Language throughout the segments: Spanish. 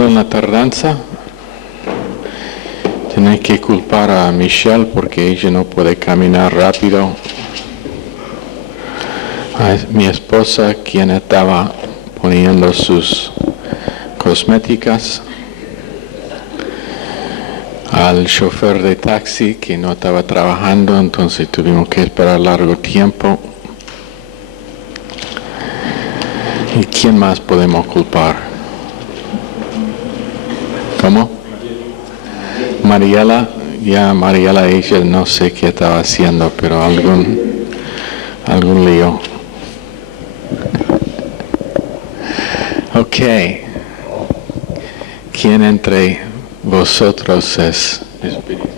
Perdón la tardanza. Tengo que culpar a Michelle porque ella no puede caminar rápido. A mi esposa, quien estaba poniendo sus cosméticas. Al chofer de taxi que no estaba trabajando, entonces tuvimos que esperar largo tiempo. ¿Y quién más podemos culpar? ¿Cómo? Mariela, ella no sé qué estaba haciendo, pero algún lío. Ok. ¿Quién entre vosotros es espiritual?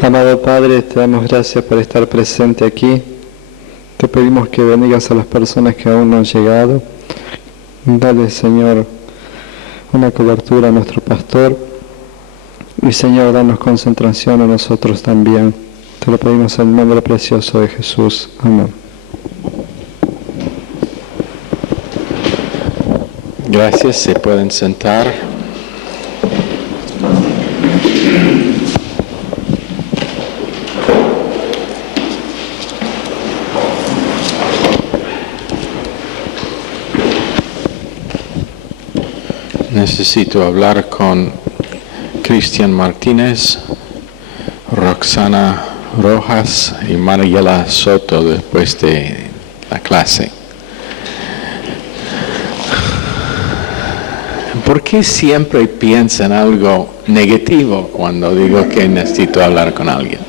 Amado Padre, te damos gracias por estar presente aquí. Te pedimos que bendigas a las personas que aún no han llegado. Dale, Señor, una cobertura a nuestro pastor. Y, Señor, danos concentración a nosotros también. Te lo pedimos en el nombre precioso de Jesús. Amén. Gracias, se pueden sentar. Necesito hablar con Cristian Martínez, Roxana Rojas y Mariela Soto después de la clase. ¿Por qué siempre piensan algo negativo cuando digo que necesito hablar con alguien?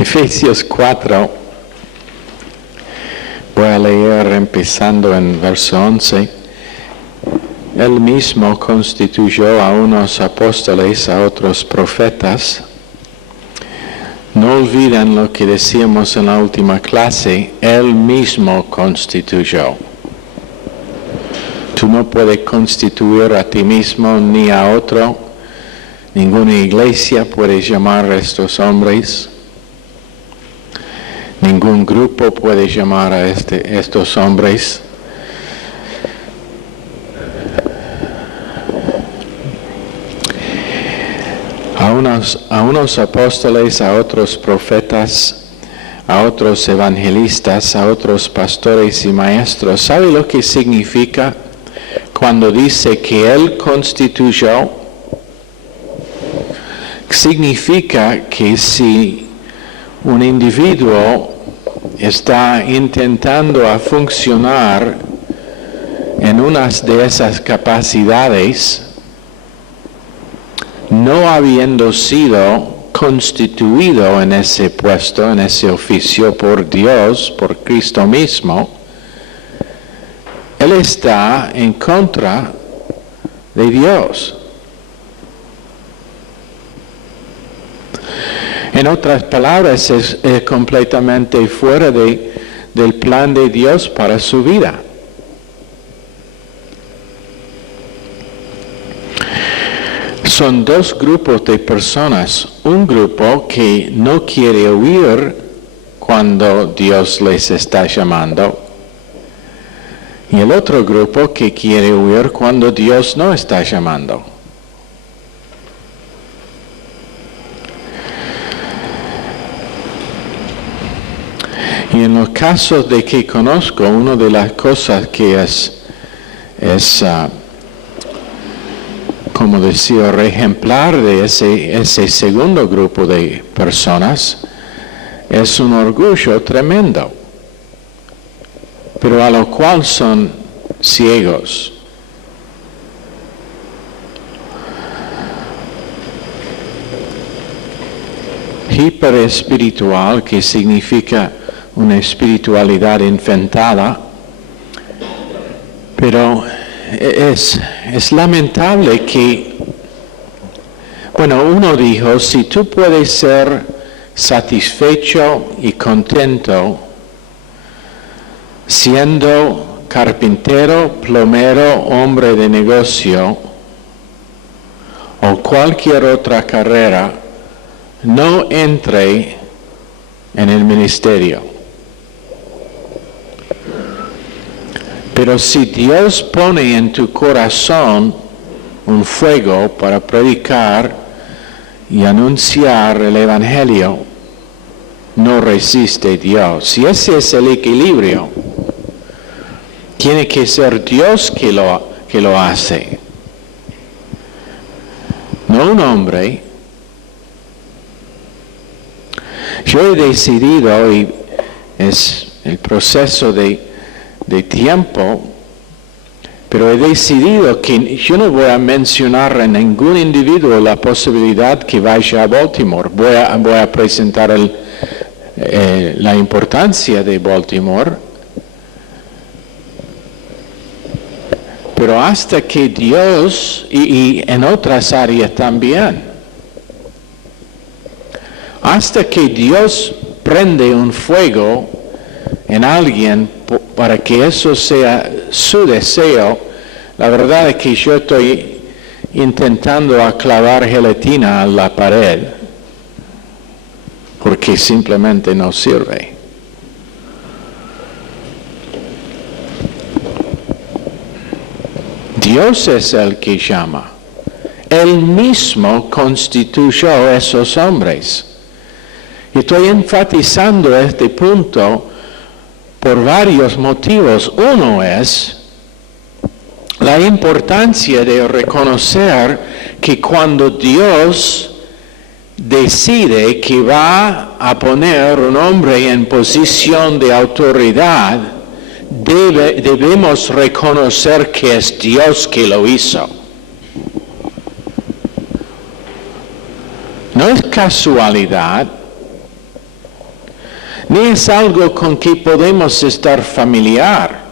Efesios 4, voy a leer empezando en verso 11. Él mismo constituyó a unos apóstoles, a otros profetas. No olviden lo que decíamos en la última clase, Él mismo constituyó. Tú no puedes constituir a ti mismo ni a otro. Ninguna iglesia puede llamar a estos hombres. Ningún grupo puede llamar a estos hombres. A unos apóstoles, a otros profetas, a otros evangelistas, a otros pastores y maestros. ¿Sabe lo que significa cuando dice que Él constituyó? Significa que si un individuo está intentando a funcionar en una de esas capacidades, no habiendo sido constituido en ese puesto, en ese oficio por Dios, por Cristo mismo, él está en contra de Dios. En otras palabras, es completamente fuera del plan de Dios para su vida. Son dos grupos de personas. Un grupo que no quiere oír cuando Dios les está llamando. Y el otro grupo que quiere oír cuando Dios no está llamando. Y en los casos de que conozco, una de las cosas que es como decía, ejemplar de ese segundo grupo de personas, es un orgullo tremendo, pero a lo cual son ciegos. Hiperespiritual, que significa una espiritualidad inventada, pero es lamentable que, uno dijo, si tú puedes ser satisfecho y contento siendo carpintero, plomero, hombre de negocio, o cualquier otra carrera, no entre en el ministerio. Pero si Dios pone en tu corazón un fuego para predicar y anunciar el Evangelio, no resiste Dios. Si ese es el equilibrio, tiene que ser Dios que lo hace. No un hombre. Yo he decidido, y es el proceso de tiempo, pero he decidido que yo no voy a mencionar a ningún individuo la posibilidad que vaya a Baltimore. Voy a presentar la importancia de Baltimore, pero hasta que Dios, y en otras áreas también, hasta que Dios prende un fuego en alguien para que eso sea su deseo, la verdad es que yo estoy intentando clavar gelatina a la pared, porque simplemente no sirve. Dios es el que llama. Él mismo constituyó a esos hombres. Y estoy enfatizando este punto por varios motivos. Uno es la importancia de reconocer que cuando Dios decide que va a poner un hombre en posición de autoridad, debemos reconocer que es Dios que lo hizo. No es casualidad, ni es algo con que podemos estar familiar.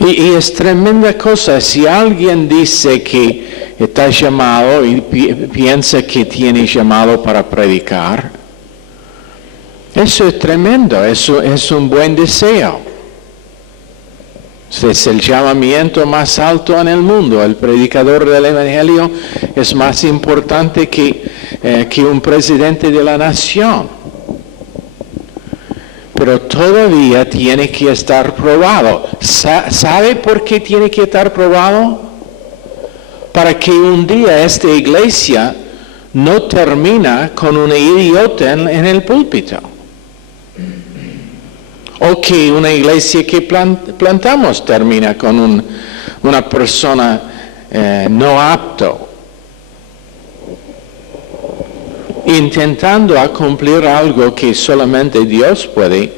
Y es tremenda cosa, si alguien dice que está llamado y piensa que tiene llamado para predicar, eso es tremendo, eso es un buen deseo. Es el llamamiento más alto en el mundo. El predicador del Evangelio es más importante que un presidente de la nación. Pero todavía tiene que estar probado. ¿Sabe por qué tiene que estar probado? Para que un día esta iglesia no termina con un idiota en el púlpito. O que una iglesia que plantamos termina con una persona no apto, intentando cumplir algo que solamente Dios puede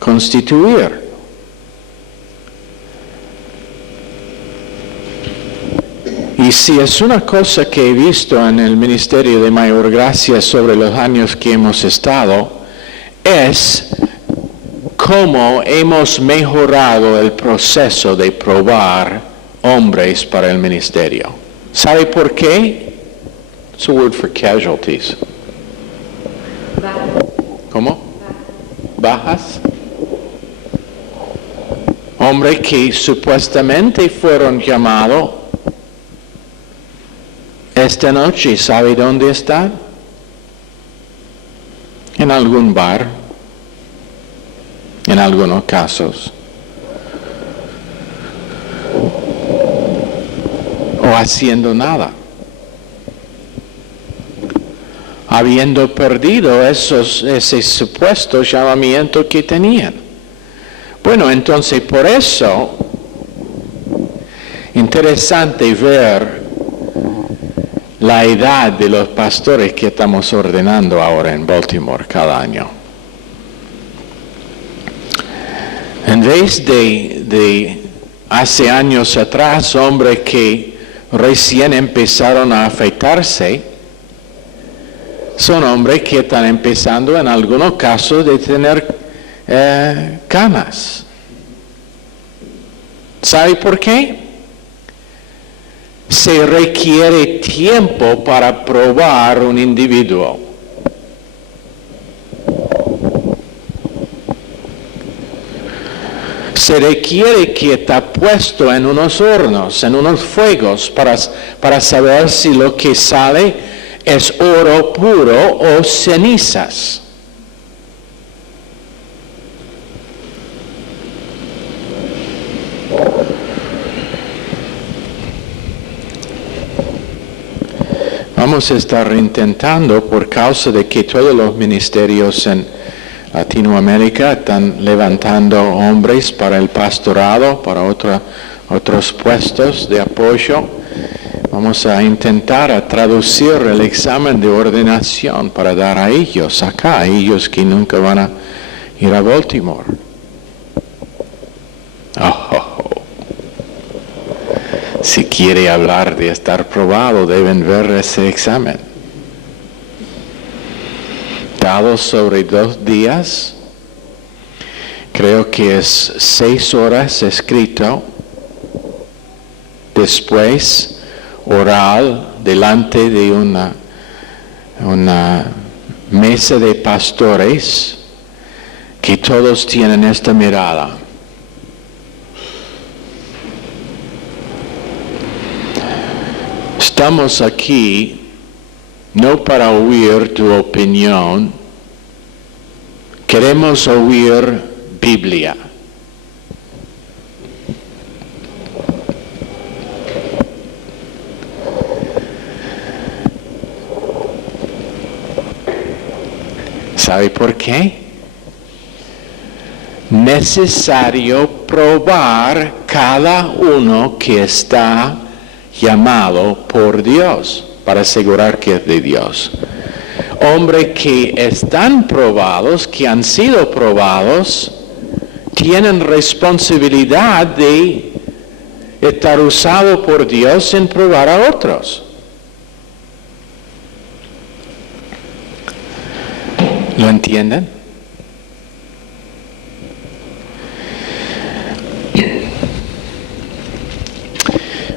constituir. Y si es una cosa que he visto en el Ministerio de Mayor Gracia sobre los años que hemos estado, es cómo hemos mejorado el proceso de probar hombres para el ministerio. ¿Sabe por qué? It's a word for casualties. ¿Cómo? Bajas. Hombres que supuestamente fueron llamados esta noche, ¿sabe dónde están? En algún bar. En algunos casos, o haciendo nada, habiendo perdido ese supuesto llamamiento que tenían. Bueno, entonces por eso, interesante ver la edad de los pastores que estamos ordenando ahora en Baltimore cada año. En vez de hace años atrás, hombres que recién empezaron a afeitarse, son hombres que están empezando en algunos casos de tener canas. ¿Sabe por qué? Se requiere tiempo para probar un individuo. Se requiere que está puesto en unos hornos, en unos fuegos, para saber si lo que sale es oro puro o cenizas. Vamos a estar intentando, por causa de que todos los ministerios en Latinoamérica están levantando hombres para el pastorado, para otros puestos de apoyo. Vamos a intentar traducir el examen de ordenación para dar a ellos acá, a ellos que nunca van a ir a Baltimore. Si quiere hablar de estar probado, deben ver ese examen. Dado sobre 2 días, creo que es 6 horas escrito, después oral delante de una mesa de pastores que todos tienen esta mirada. Estamos aquí no para oír tu opinión, queremos oír Biblia. ¿Sabe por qué? Necesario probar cada uno que está llamado por Dios, para asegurar que es de Dios. Hombres que están probados, que han sido probados, tienen responsabilidad de estar usado por Dios en probar a otros. ¿Lo entienden?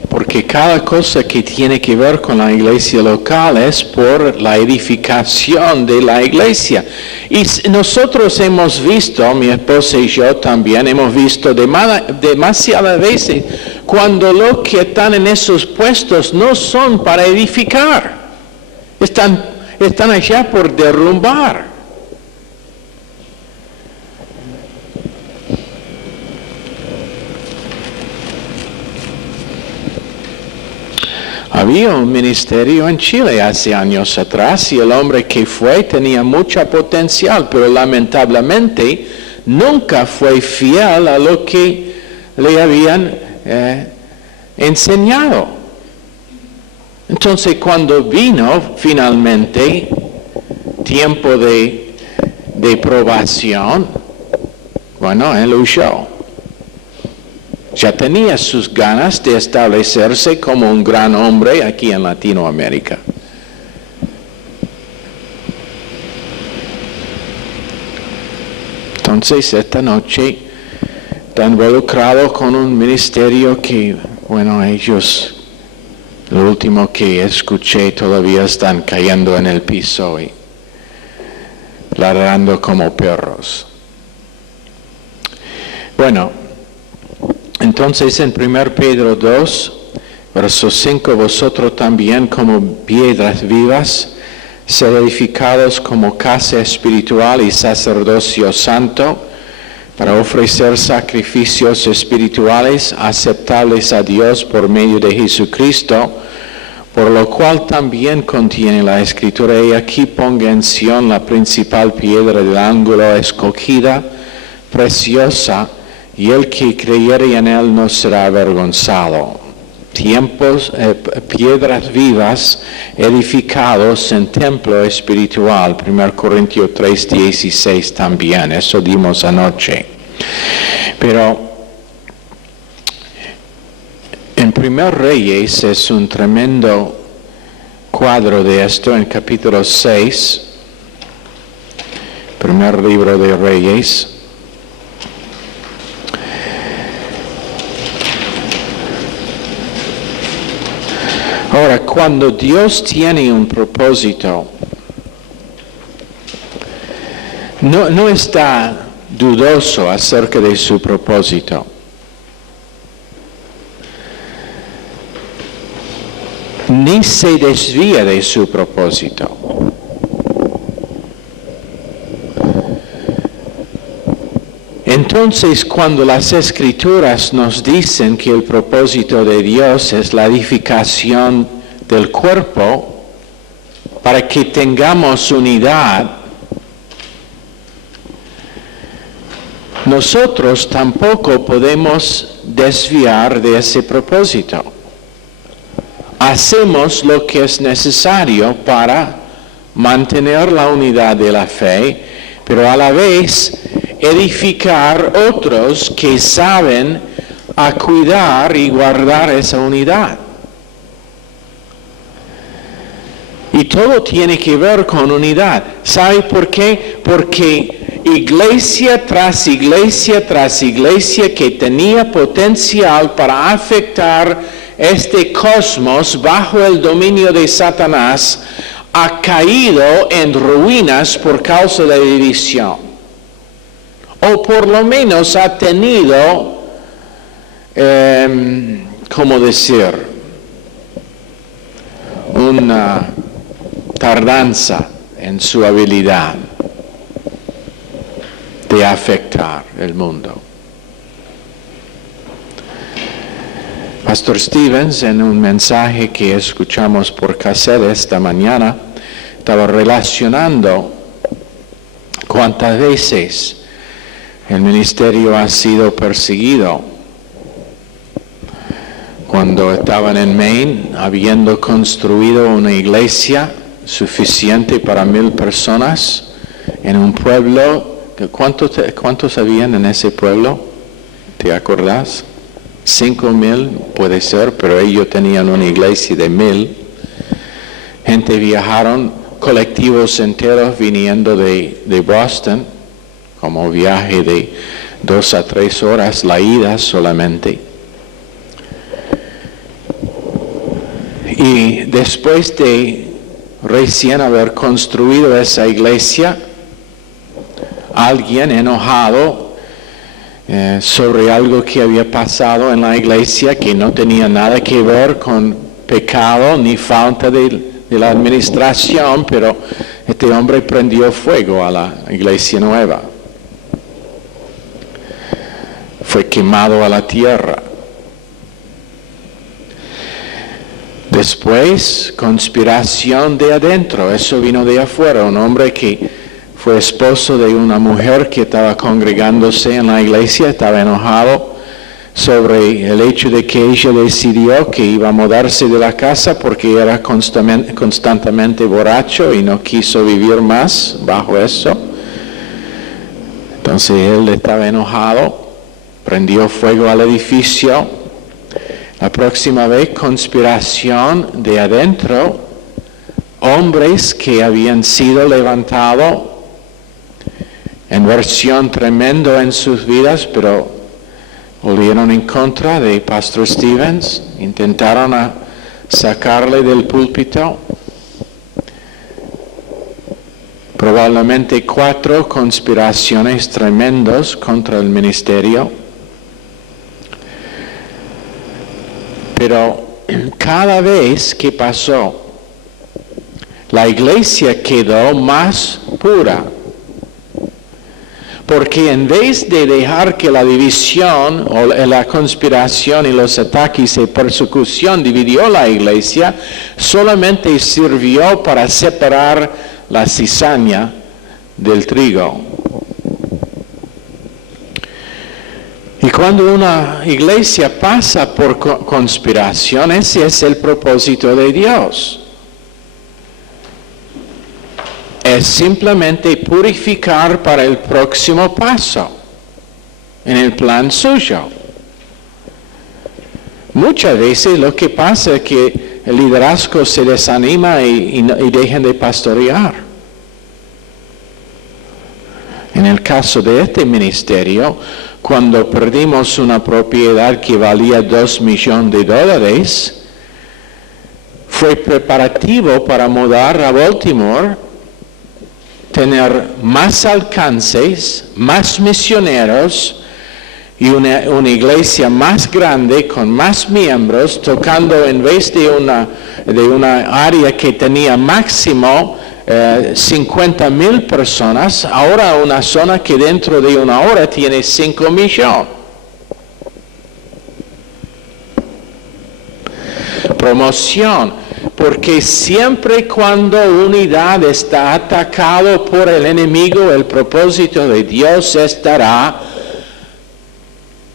Porque cada cosa que tiene que ver con la iglesia local es por la edificación de la iglesia. Y nosotros hemos visto, mi esposa y yo también, hemos visto demasiadas veces cuando los que están en esos puestos no son para edificar. Están allá por derrumbar. Había un ministerio en Chile hace años atrás y el hombre que fue tenía mucho potencial, pero lamentablemente nunca fue fiel a lo que le habían enseñado. Entonces cuando vino finalmente tiempo de probación, bueno, él huyó. Ya tenía sus ganas de establecerse como un gran hombre aquí en Latinoamérica. Entonces, esta noche está involucrado con un ministerio que, bueno, ellos, lo último que escuché, todavía están cayendo en el piso y ladrando como perros. Bueno, entonces en 1 Pedro 2, verso 5, vosotros también como piedras vivas, sed edificados como casa espiritual y sacerdocio santo, para ofrecer sacrificios espirituales aceptables a Dios por medio de Jesucristo, por lo cual también contiene la Escritura, y aquí ponga en Sión la principal piedra del ángulo escogida, preciosa, y el que creyere en él no será avergonzado. Piedras vivas edificados en templo espiritual, 1 Corintios 3:16 también, eso dimos anoche. Pero en 1 Reyes es un tremendo cuadro de esto, en capítulo 6, primer libro de Reyes. Ahora, cuando Dios tiene un propósito, no está dudoso acerca de su propósito. Ni se desvía de su propósito. Entonces, cuando las Escrituras nos dicen que el propósito de Dios es la edificación del cuerpo, para que tengamos unidad, nosotros tampoco podemos desviar de ese propósito. Hacemos lo que es necesario para mantener la unidad de la fe, pero a la vez edificar otros que saben a cuidar y guardar esa unidad. Y todo tiene que ver con unidad. ¿Sabe por qué? Porque iglesia tras iglesia tras iglesia que tenía potencial para afectar este cosmos bajo el dominio de Satanás ha caído en ruinas por causa de la división. O por lo menos ha tenido, ¿cómo decir? Una tardanza en su habilidad de afectar el mundo. Pastor Stevens, en un mensaje que escuchamos por cassette esta mañana, estaba relacionando cuántas veces el ministerio ha sido perseguido. Cuando estaban en Maine, habiendo construido una iglesia suficiente para 1,000 personas en un pueblo, ¿cuántos habían en ese pueblo? ¿Te acordás? 5,000 puede ser, pero ellos tenían una iglesia de 1,000. Gente viajaron, colectivos enteros viniendo de Boston, como viaje de 2 a 3 horas, la ida solamente. Y después de recién haber construido esa iglesia, alguien enojado sobre algo que había pasado en la iglesia que no tenía nada que ver con pecado ni falta de la administración, pero este hombre prendió fuego a la iglesia nueva. Fue quemado a la tierra. Después, conspiración de adentro, eso vino de afuera, un hombre que fue esposo de una mujer que estaba congregándose en la iglesia, estaba enojado sobre el hecho de que ella decidió que iba a mudarse de la casa porque era constantemente borracho y no quiso vivir más bajo eso. Entonces él estaba enojado, prendió fuego al edificio. La próxima vez, conspiración de adentro, hombres que habían sido levantados en versión tremendo en sus vidas, pero volvieron en contra de Pastor Stevens, intentaron sacarle del púlpito. Probablemente 4 conspiraciones tremendas contra el ministerio. Pero cada vez que pasó, la iglesia quedó más pura. Porque en vez de dejar que la división o la conspiración y los ataques y persecución dividió la iglesia, solamente sirvió para separar la cizaña del trigo. Y cuando una iglesia pasa por conspiración, ese es el propósito de Dios. Es simplemente purificar para el próximo paso en el plan suyo. Muchas veces lo que pasa es que el liderazgo se desanima y dejan de pastorear. En el caso de este ministerio, cuando perdimos una propiedad que valía $2 millones, fue preparativo para mudar a Baltimore. tener más alcances, más misioneros y una iglesia más grande con más miembros, tocando en vez de una área que tenía máximo 50,000 personas, ahora una zona que dentro de una hora tiene 5 millones. Promoción, porque siempre cuando unidad está atacado por el enemigo, el propósito de Dios estará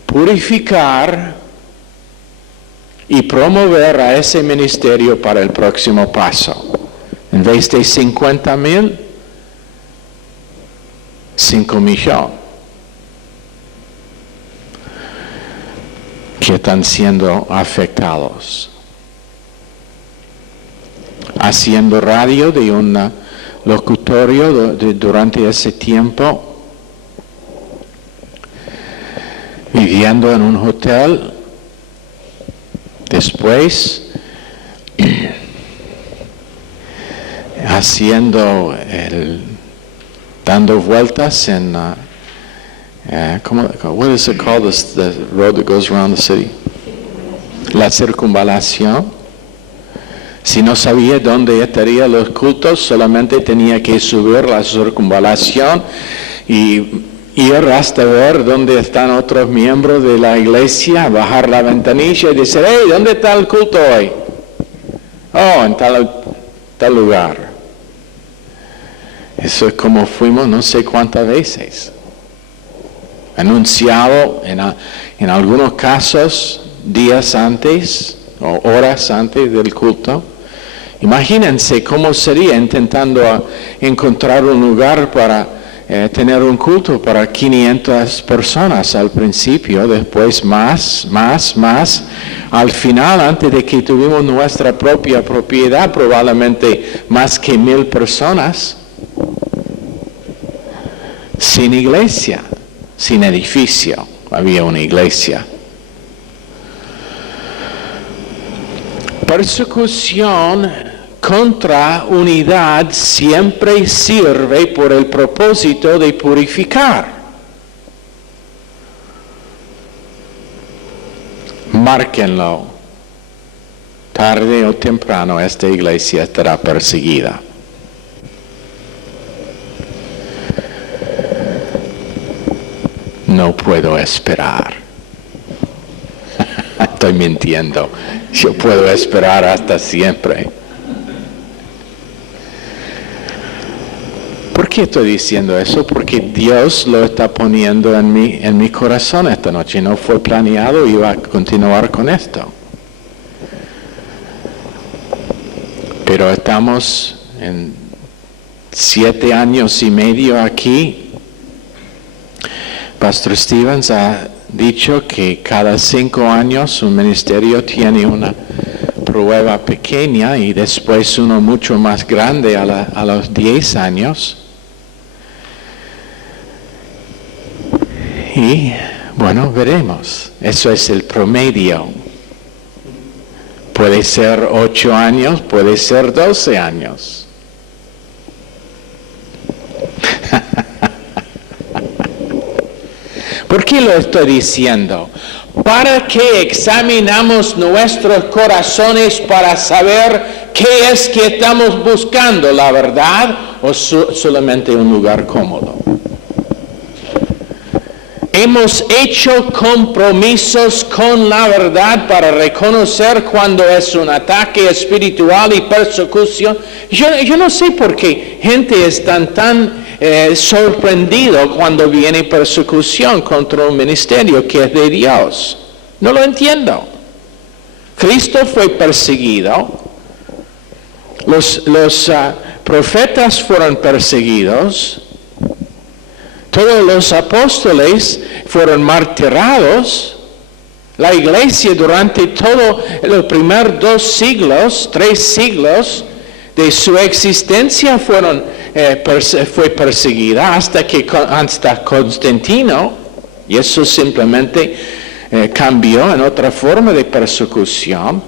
purificar y promover a ese ministerio para el próximo paso. En vez de 50,000, 5 millones que están siendo afectados. Haciendo radio de un locutorio durante ese tiempo, viviendo en un hotel, después dando vueltas en what is it called, the road that goes around the city? La circunvalación. Si no sabía dónde estarían los cultos, solamente tenía que subir la circunvalación y ir hasta ver dónde están otros miembros de la iglesia, bajar la ventanilla y decir, hey, ¿dónde está el culto hoy? Oh, en tal lugar. Eso es como fuimos no sé cuántas veces. Anunciado en algunos casos días antes o horas antes del culto. Imagínense cómo sería intentando encontrar un lugar para tener un culto para 500 personas al principio, después más. Al final, antes de que tuvimos nuestra propia propiedad, probablemente más que 1,000 personas. Sin iglesia, sin edificio, había una iglesia. Persecución contra unidad siempre sirve por el propósito de purificar. Márquenlo. Tarde o temprano esta iglesia estará perseguida. No puedo esperar. Estoy mintiendo. Yo puedo esperar hasta siempre. ¿Por qué estoy diciendo eso? Porque Dios lo está poniendo en mi corazón esta noche. No fue planeado, iba a continuar con esto. Pero estamos en 7 años y medio aquí. Pastor Stevens ha dicho que cada 5 años un ministerio tiene una prueba pequeña y después uno mucho más grande a los 10 años. Y bueno, veremos. Eso es el promedio. Puede ser 8 años, puede ser 12 años. ¿Por qué lo estoy diciendo? Para que examinamos nuestros corazones para saber qué es que estamos buscando, la verdad o solamente un lugar cómodo. Hemos hecho compromisos con la verdad para reconocer cuando es un ataque espiritual y persecución. Yo no sé por qué gente es tan sorprendido cuando viene persecución contra un ministerio que es de Dios. No lo entiendo. Cristo fue perseguido. Los profetas fueron perseguidos. Todos los apóstoles fueron martirados. La iglesia durante todo los primeros 3 siglos de su existencia fue perseguida hasta Constantino. Y eso simplemente cambió en otra forma de persecución.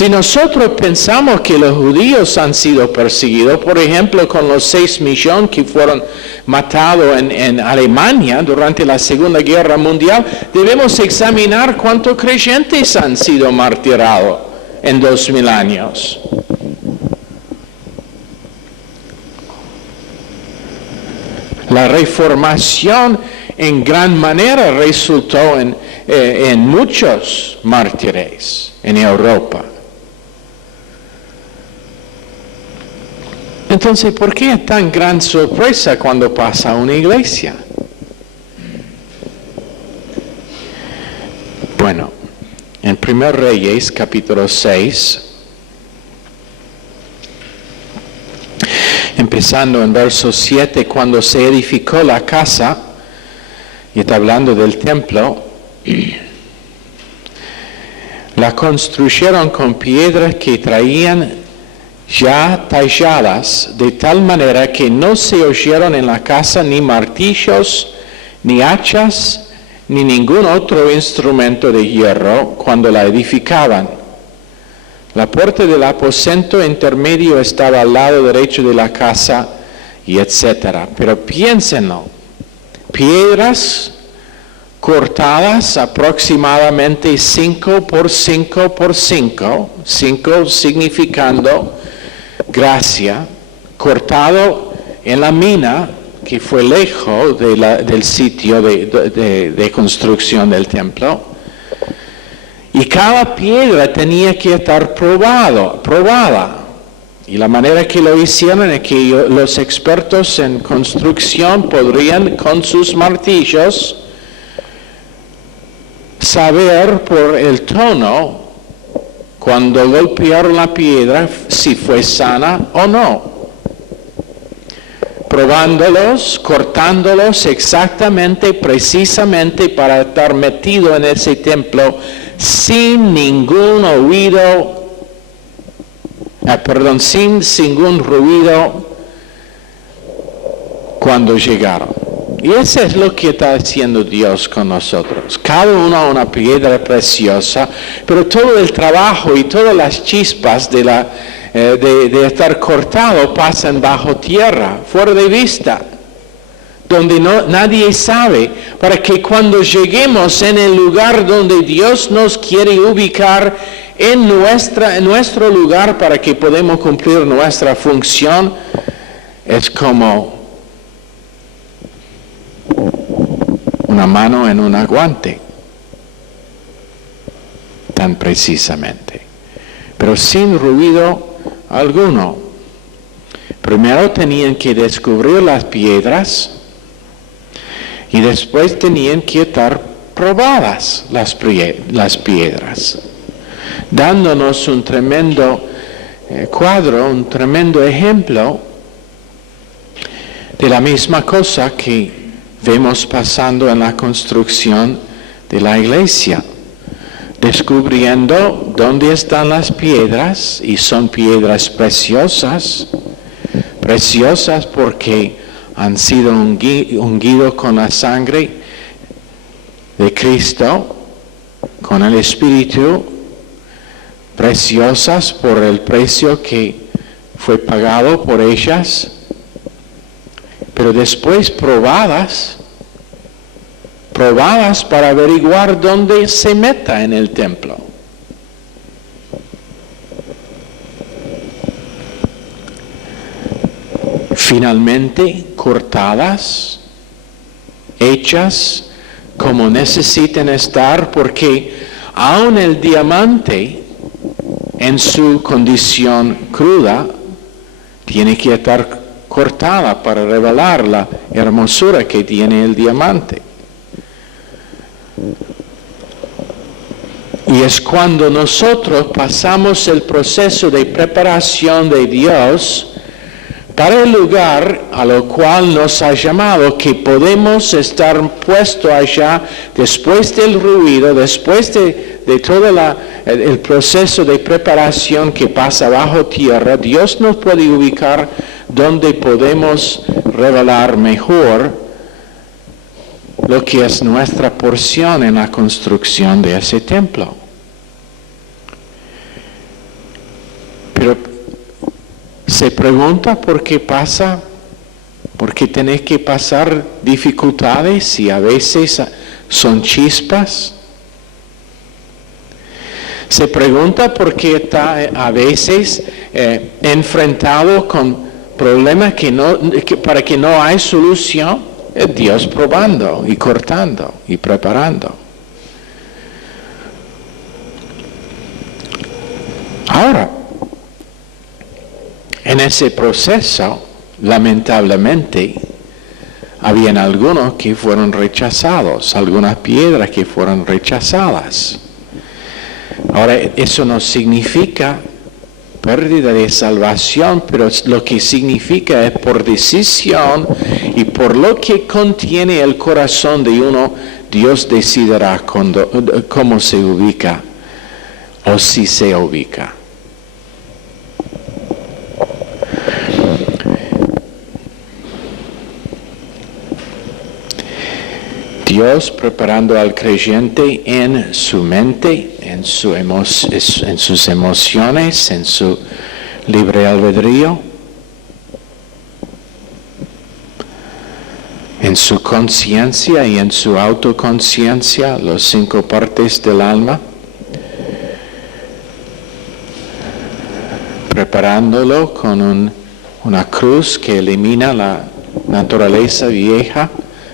Si nosotros pensamos que los judíos han sido perseguidos, por ejemplo, con los 6 millones que fueron matados en Alemania durante la Segunda Guerra Mundial, debemos examinar cuántos creyentes han sido martirados en 2000 años. La Reformación en gran manera resultó en muchos mártires en Europa. Entonces, ¿por qué es tan gran sorpresa cuando pasa a una iglesia? Bueno, en 1 Reyes, capítulo 6, empezando en verso 7, cuando se edificó la casa, y está hablando del templo, la construyeron con piedras que traían ya talladas, de tal manera que no se oyeron en la casa ni martillos, ni hachas, ni ningún otro instrumento de hierro cuando la edificaban. La puerta del aposento intermedio estaba al lado derecho de la casa, y etc. Pero piénsenlo, piedras cortadas aproximadamente 5 por 5 por 5, 5 significando gracia, cortado en la mina que fue lejos del sitio de construcción del templo, y cada piedra tenía que estar probada. Y la manera que lo hicieron es que los expertos en construcción podrían con sus martillos saber por el tono cuando golpearon la piedra si fue sana o no. Probándolos, cortándolos exactamente, precisamente para estar metido en ese templo sin ningún ruido cuando llegaron. Y eso es lo que está haciendo Dios con nosotros. Cada uno una piedra preciosa, pero todo el trabajo y todas las chispas de estar cortado pasan bajo tierra, fuera de vista, donde nadie sabe, para que cuando lleguemos en el lugar donde Dios nos quiere ubicar, en nuestro lugar para que podamos cumplir nuestra función, es como una mano en un guante, tan precisamente, pero sin ruido alguno. Primero tenían que descubrir las piedras y después tenían que estar probadas las piedras, dándonos un tremendo cuadro, un tremendo ejemplo de la misma cosa que vemos pasando en la construcción de la iglesia, descubriendo dónde están las piedras, y son piedras preciosas porque han sido ungidos con la sangre de Cristo, con el Espíritu, preciosas por el precio que fue pagado por ellas, pero después probadas para averiguar dónde se meta en el templo. Finalmente cortadas, hechas como necesiten estar, porque aún el diamante en su condición cruda tiene que estar cortada para revelar la hermosura que tiene el diamante. Y es cuando nosotros pasamos el proceso de preparación de Dios para el lugar a lo cual nos ha llamado, que podemos estar puestos allá después del ruido, después de todo el proceso de preparación que pasa bajo tierra. Dios nos puede ubicar donde podemos revelar mejor lo que es nuestra porción en la construcción de ese templo. Se pregunta por qué pasa, por qué tenés que pasar dificultades y a veces son chispas. Se pregunta por qué está a veces enfrentado con problemas para que no hay solución. Es Dios probando y cortando y preparando. Ahora, en ese proceso, lamentablemente, habían algunos que fueron rechazados, algunas piedras que fueron rechazadas. Ahora, eso no significa pérdida de salvación, pero lo que significa es por decisión y por lo que contiene el corazón de uno, Dios decidirá cómo se ubica o si se ubica. Dios preparando al creyente en su mente, en sus emociones, en su libre albedrío, en su conciencia y en su autoconciencia, las 5 partes del alma, preparándolo con una cruz que elimina la naturaleza vieja,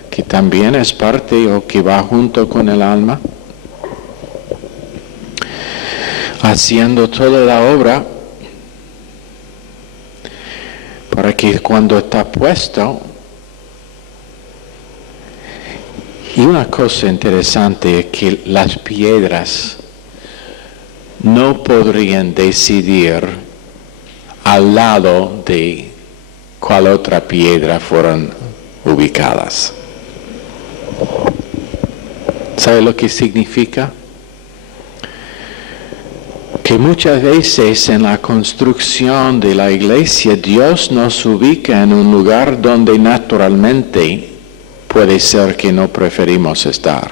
que también es parte o que va junto con el alma, haciendo toda la obra para que cuando está puesto. Y una cosa interesante es que las piedras no podrían decidir al lado de cuál otra piedra fueron ubicadas. ¿Sabe lo que significa? Que muchas veces en la construcción de la iglesia Dios nos ubica en un lugar donde naturalmente puede ser que no preferimos estar.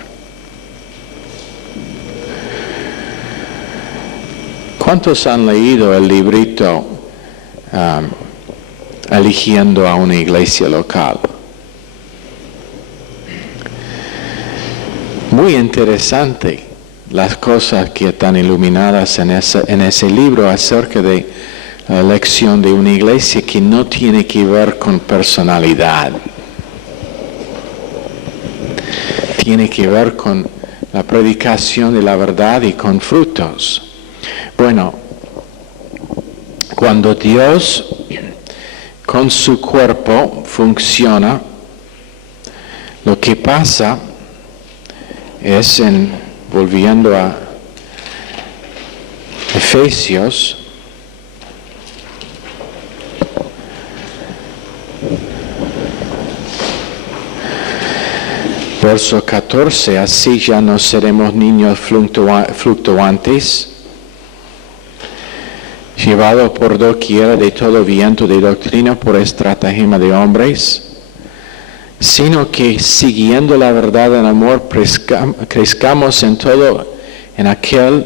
¿Cuántos han leído el librito Eligiendo a una iglesia local? Muy interesante las cosas que están iluminadas en ese libro acerca de la elección de una iglesia que no tiene que ver con personalidad. Tiene que ver con la predicación de la verdad y con frutos. Bueno, cuando Dios con su cuerpo funciona, lo que pasa es, volviendo a Efesios, verso 14, así ya no seremos niños fluctuantes, llevados por doquiera de todo viento de doctrina por estratagema de hombres, sino que siguiendo la verdad en amor crezcamos en todo en aquel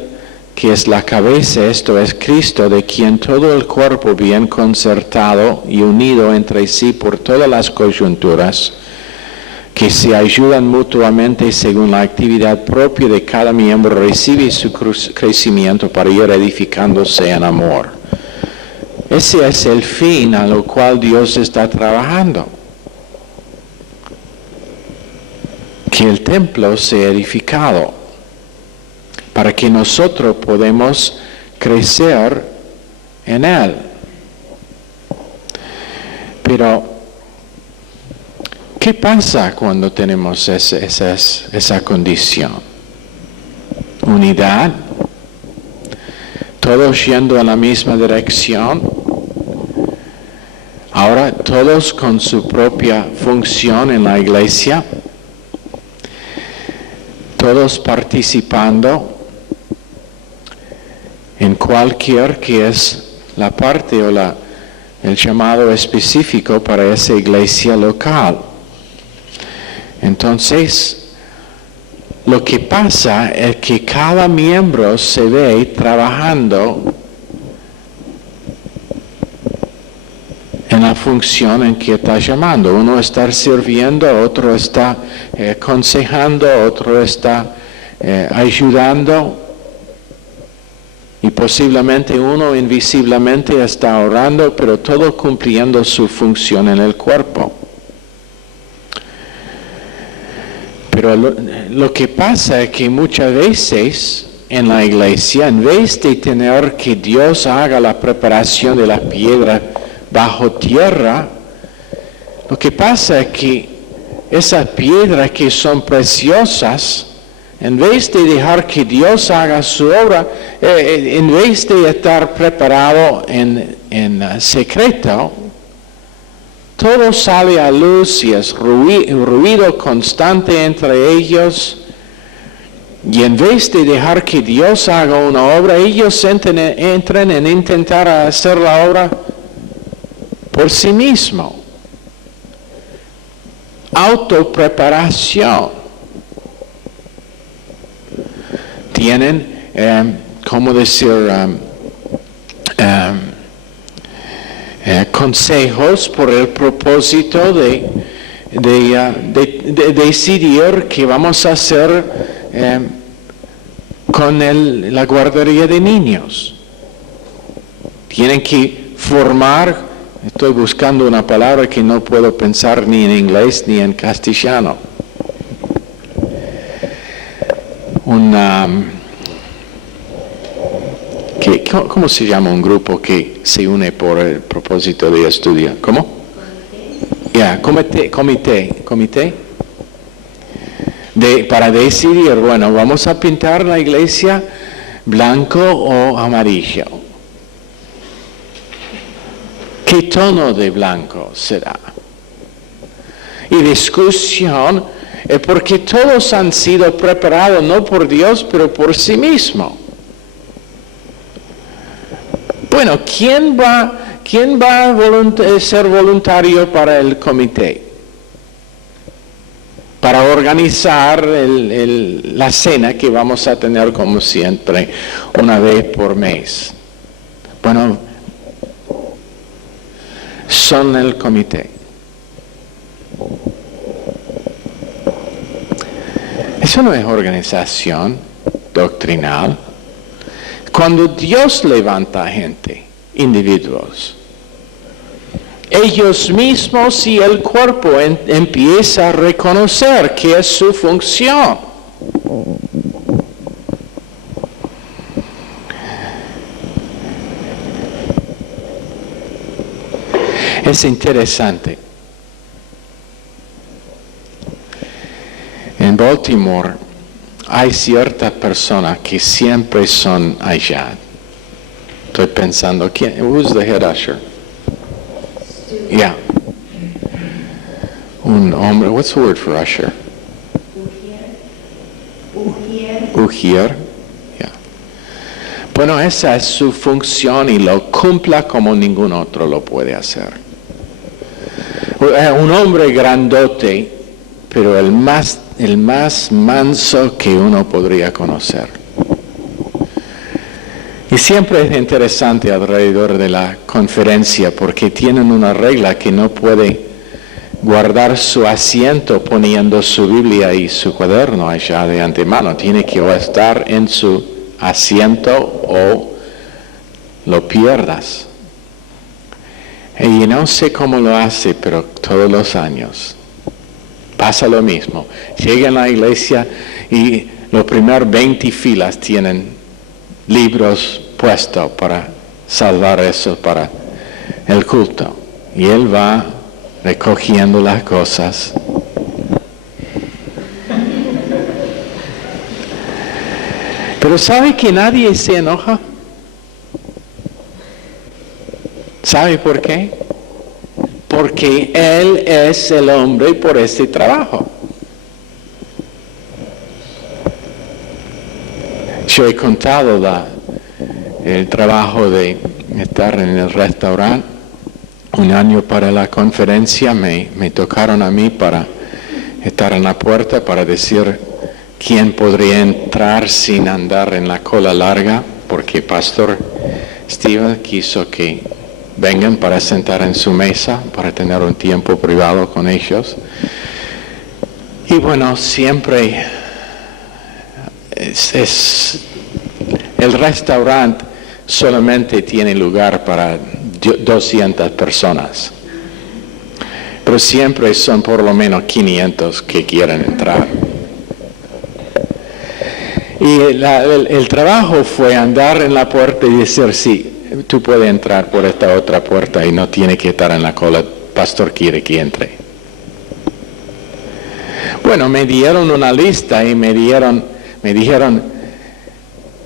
que es la cabeza, esto es Cristo, de quien todo el cuerpo bien concertado y unido entre sí por todas las coyunturas, que se ayudan mutuamente según la actividad propia de cada miembro, recibe su crecimiento para ir edificándose en amor. Ese es el fin a lo cual Dios está trabajando. Que el templo sea edificado para que nosotros podamos crecer en él. Pero, ¿qué pasa cuando tenemos esa condición? Unidad, todos yendo en la misma dirección, ahora todos con su propia función en la iglesia, todos participando en cualquier que es la parte o el llamado específico para esa iglesia local. Entonces, lo que pasa es que cada miembro se ve trabajando en la función en que está llamando. Uno está sirviendo, otro está aconsejando, otro está ayudando, y posiblemente uno invisiblemente está orando, pero todo cumpliendo su función en el cuerpo. Pero lo que pasa es que muchas veces en la iglesia, en vez de tener que Dios haga la preparación de la piedra bajo tierra, lo que pasa es que esas piedras que son preciosas, en vez de dejar que Dios haga su obra, en vez de estar preparado en secreto, todo sale a luz y es ruido constante entre ellos. Y en vez de dejar que Dios haga una obra, ellos entran en intentar hacer la obra por sí mismo. Autopreparación. Tienen, ¿cómo decir? Consejos por el propósito de decidir qué vamos a hacer con la guardería de niños. Tienen que formar, estoy buscando una palabra que no puedo pensar ni en inglés ni en castellano. ¿Cómo se llama un grupo que se une por el propósito de estudio? ¿Cómo? Comité. Para decidir, bueno, vamos a pintar la iglesia blanco o amarillo. ¿Qué tono de blanco será? Y discusión, porque todos han sido preparados no por Dios, pero por sí mismo. Bueno, ¿quién va a ser voluntario para el comité? Para organizar la cena que vamos a tener como siempre, una vez por mes. Bueno, son el comité. Eso no es organización doctrinal. Cuando Dios levanta gente, individuos, ellos mismos y el cuerpo empieza a reconocer que es su función. Es interesante. En Baltimore hay ciertas personas que siempre son allá. Estoy pensando, who's the head usher? Yeah. Un hombre, what's the word for usher? Ujier. Yeah. Bueno, esa es su función y lo cumpla como ningún otro lo puede hacer. Un hombre grandote, pero el más manso que uno podría conocer. Y siempre es interesante alrededor de la conferencia porque tienen una regla que no puede guardar su asiento poniendo su Biblia y su cuaderno allá de antemano. Tiene que o estar en su asiento o lo pierdas. Y no sé cómo lo hace, pero todos los años pasa lo mismo. Llega a la iglesia y los primeros 20 filas tienen libros puestos para salvar eso para el culto. Y él va recogiendo las cosas. Pero ¿sabe que nadie se enoja? ¿Sabe por qué? Porque él es el hombre por este trabajo. Yo he contado el trabajo de estar en el restaurante. Un año para la conferencia me tocaron a mí para estar en la puerta para decir quién podría entrar sin andar en la cola larga, porque Pastor Steven quiso que vengan para sentar en su mesa, para tener un tiempo privado con ellos. Y bueno, siempre el restaurante solamente tiene lugar para 200 personas, pero siempre son por lo menos 500 que quieren entrar. Y el trabajo fue andar en la puerta y decir, sí, tú puedes entrar por esta otra puerta y no tiene que estar en la cola, el pastor quiere que entre. Bueno, me dieron una lista y me dijeron,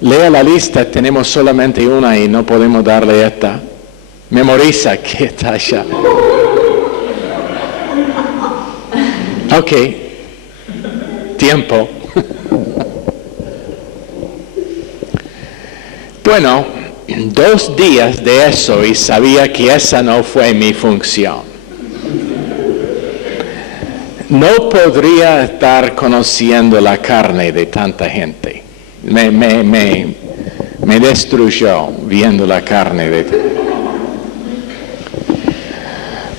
lea la lista, tenemos solamente una y no podemos darle esta. Memoriza que está allá. Ok, tiempo. Bueno, 2 días de eso y sabía que esa no fue mi función. No podría estar conociendo la carne de tanta gente. Me destruyó viendo la carne de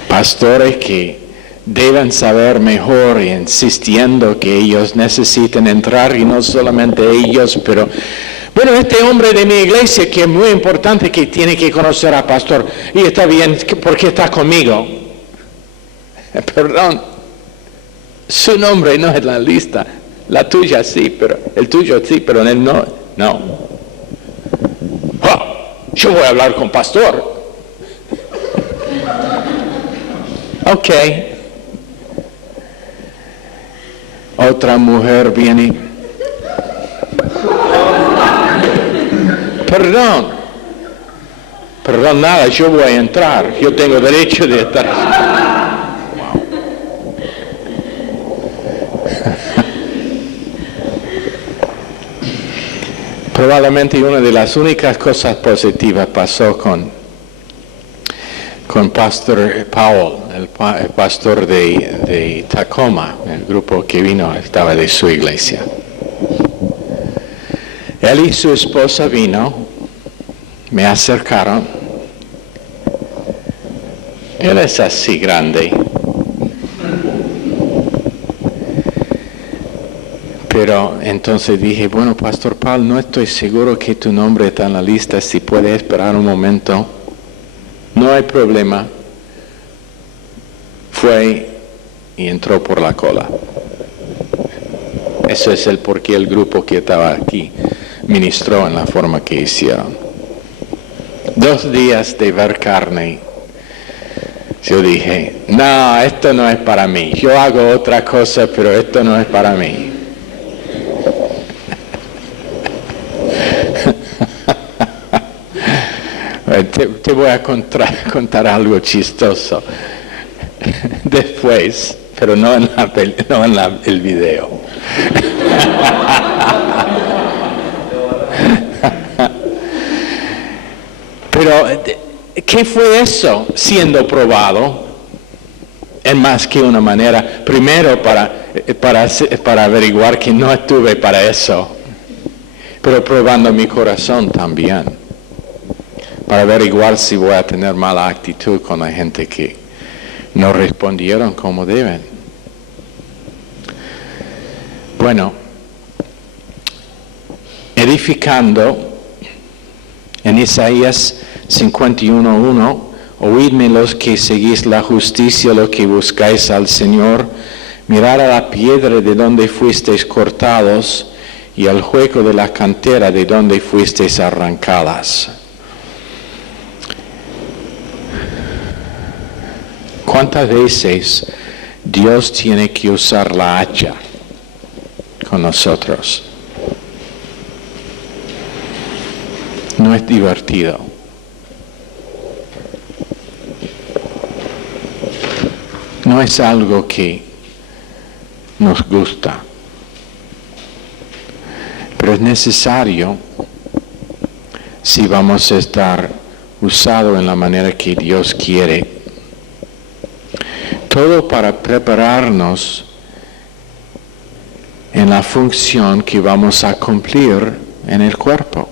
pastores que deben saber mejor y insistiendo que ellos necesiten entrar y no solamente ellos, pero bueno, este hombre de mi iglesia que es muy importante que tiene que conocer al pastor y está bien porque está conmigo. Perdón, su nombre no es en la lista, la tuya sí, pero el tuyo sí, pero en él no. No. Oh, yo voy a hablar con pastor. Ok. Otra mujer viene. Perdón, nada, yo voy a entrar. Yo tengo derecho de estar. Wow. Probablemente una de las únicas cosas positivas pasó con Pastor Powell, el pastor de Tacoma, el grupo que vino estaba de su iglesia. Él y su esposa vino, me acercaron. Él es así grande. Pero entonces dije, bueno, Pastor Paul, no estoy seguro que tu nombre está en la lista, si puede esperar un momento. No hay problema. Fue y entró por la cola. Eso es el porqué el grupo que estaba aquí ministró en la forma que hicieron. 2 días de ver carne. Yo dije, no, esto no es para mí. Yo hago otra cosa, pero esto no es para mí. Te voy a contar algo chistoso después, pero no en el video. Pero, ¿qué fue eso? Siendo probado en más que una manera. Primero para averiguar que no estuve para eso, pero probando mi corazón también. Para averiguar si voy a tener mala actitud con la gente que no respondieron como deben. Bueno, edificando en Isaías 51:1, oídme los que seguís la justicia, los que buscáis al Señor, mirad a la piedra de donde fuisteis cortados y al hueco de la cantera de donde fuisteis arrancadas. ¿Cuántas veces Dios tiene que usar la hacha con nosotros? No es divertido. No es algo que nos gusta. Pero es necesario si vamos a estar usados en la manera que Dios quiere. Todo para prepararnos en la función que vamos a cumplir en el cuerpo.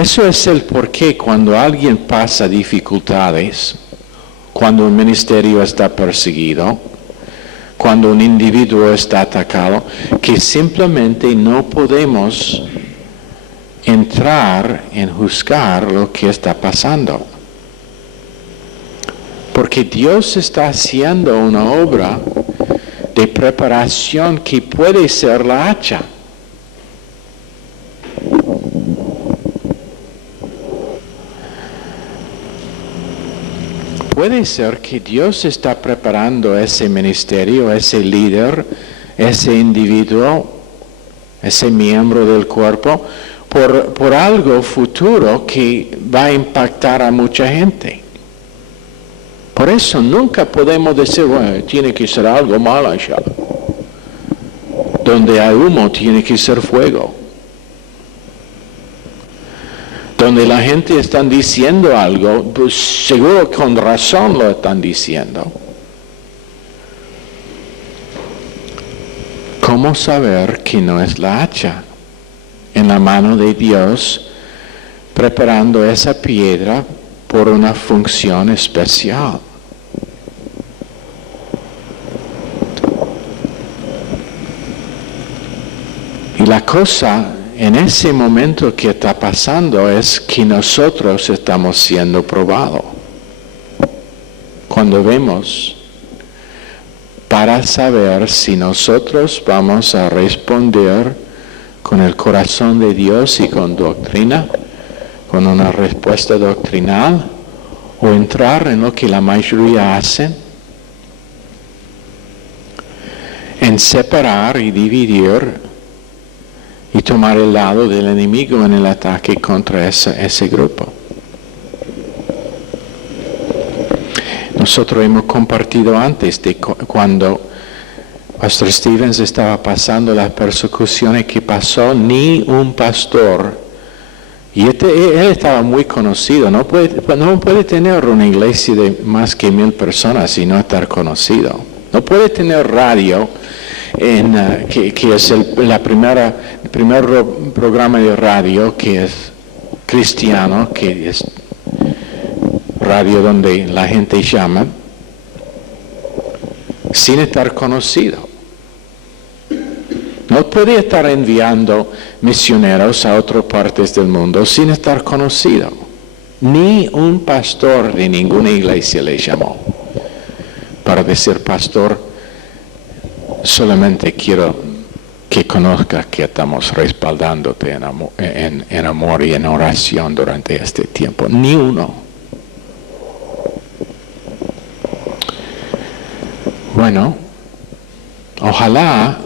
Eso es el porqué cuando alguien pasa dificultades, cuando un ministerio está perseguido, cuando un individuo está atacado, que simplemente no podemos entrar en juzgar lo que está pasando. Porque Dios está haciendo una obra de preparación que puede ser la hacha. Puede ser que Dios está preparando ese ministerio, ese líder, ese individuo, ese miembro del cuerpo, por algo futuro que va a impactar a mucha gente. Por eso nunca podemos decir, bueno, tiene que ser algo malo allá. Donde hay humo tiene que ser fuego. Donde la gente está diciendo algo, pues seguro con razón lo están diciendo. ¿Cómo saber que no es la hacha en la mano de Dios preparando esa piedra por una función especial? Y la cosa en ese momento que está pasando es que nosotros estamos siendo probados. Cuando vemos, para saber si nosotros vamos a responder con el corazón de Dios y con doctrina, con una respuesta doctrinal, o entrar en lo que la mayoría hacen, en separar y dividir y tomar el lado del enemigo en el ataque contra ese grupo. Nosotros hemos compartido antes de cuando Pastor Stevens estaba pasando las persecuciones que pasó, ni un pastor, y él estaba muy conocido, no puede tener una iglesia de más que 1,000 personas y no estar conocido. No puede tener radio, que es el primer programa de radio que es cristiano, que es radio donde la gente llama, sin estar conocido. No puede estar enviando misioneros a otras partes del mundo sin estar conocido. Ni un pastor de ninguna iglesia le llamó para decir, pastor, solamente quiero que conozcas que estamos respaldándote en amor y en oración durante este tiempo. Ni uno. Bueno, ojalá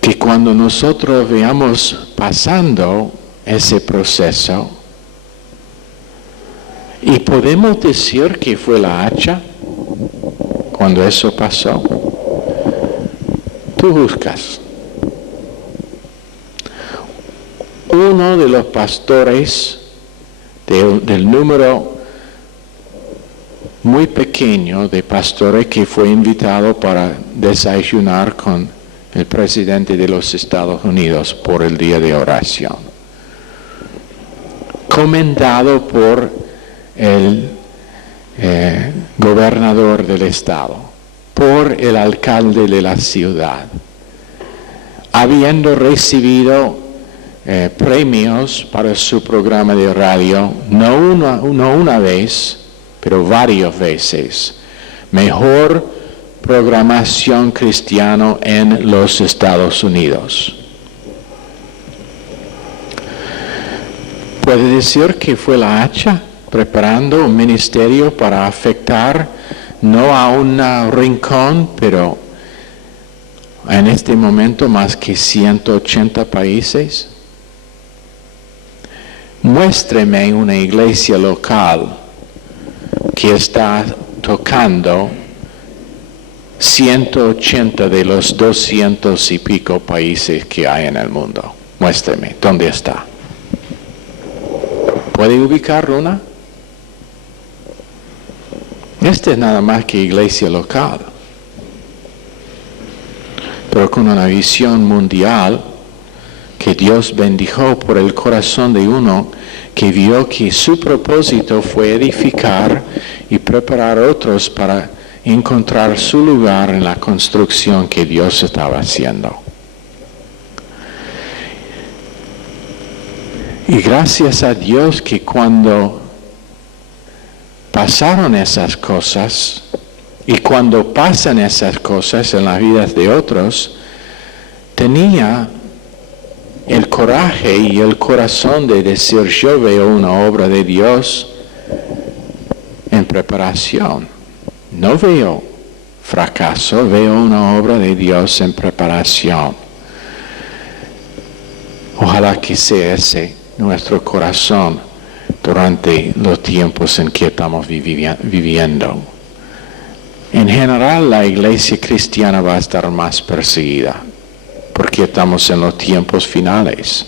que cuando nosotros veamos pasando ese proceso, y podemos decir que fue la hacha cuando eso pasó, tú buscas. Uno de los pastores del número muy pequeño de pastores que fue invitado para desayunar con el presidente de los Estados Unidos por el día de oración, comendado por el gobernador del estado, por el alcalde de la ciudad, habiendo recibido premios para su programa de radio, no una vez, pero varias veces. Mejor programación cristiana en los Estados Unidos. ¿Puede decir que fue la hacha preparando un ministerio para afectar no a un rincón, pero en este momento más que 180 países? Muéstreme una iglesia local que está tocando 180 de los 200 y pico países que hay en el mundo. Muéstreme, ¿dónde está? ¿Puede ubicar una? Esta es nada más que iglesia local, pero con una visión mundial que Dios bendijo por el corazón de uno que vio que su propósito fue edificar y preparar otros para encontrar su lugar en la construcción que Dios estaba haciendo. Y gracias a Dios que cuando pasaron esas cosas, y cuando pasan esas cosas en las vidas de otros, tenía el coraje y el corazón de decir, yo veo una obra de Dios en preparación. No veo fracaso, veo una obra de Dios en preparación. Ojalá que sea ese nuestro corazón durante los tiempos en que estamos viviendo. En general, la iglesia cristiana va a estar más perseguida, porque estamos en los tiempos finales.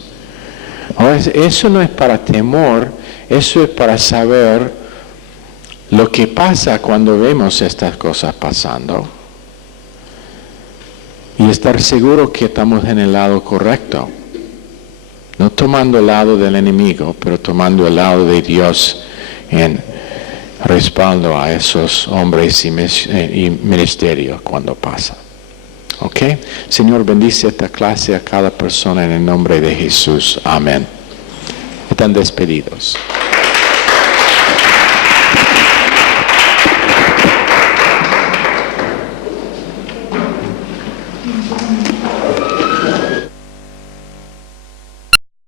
Eso no es para temor, eso es para saber lo que pasa cuando vemos estas cosas pasando y estar seguro que estamos en el lado correcto. No tomando el lado del enemigo, pero tomando el lado de Dios en respaldo a esos hombres y ministerios cuando pasa. ¿Ok? Señor, bendice esta clase a cada persona en el nombre de Jesús. Amén. Están despedidos.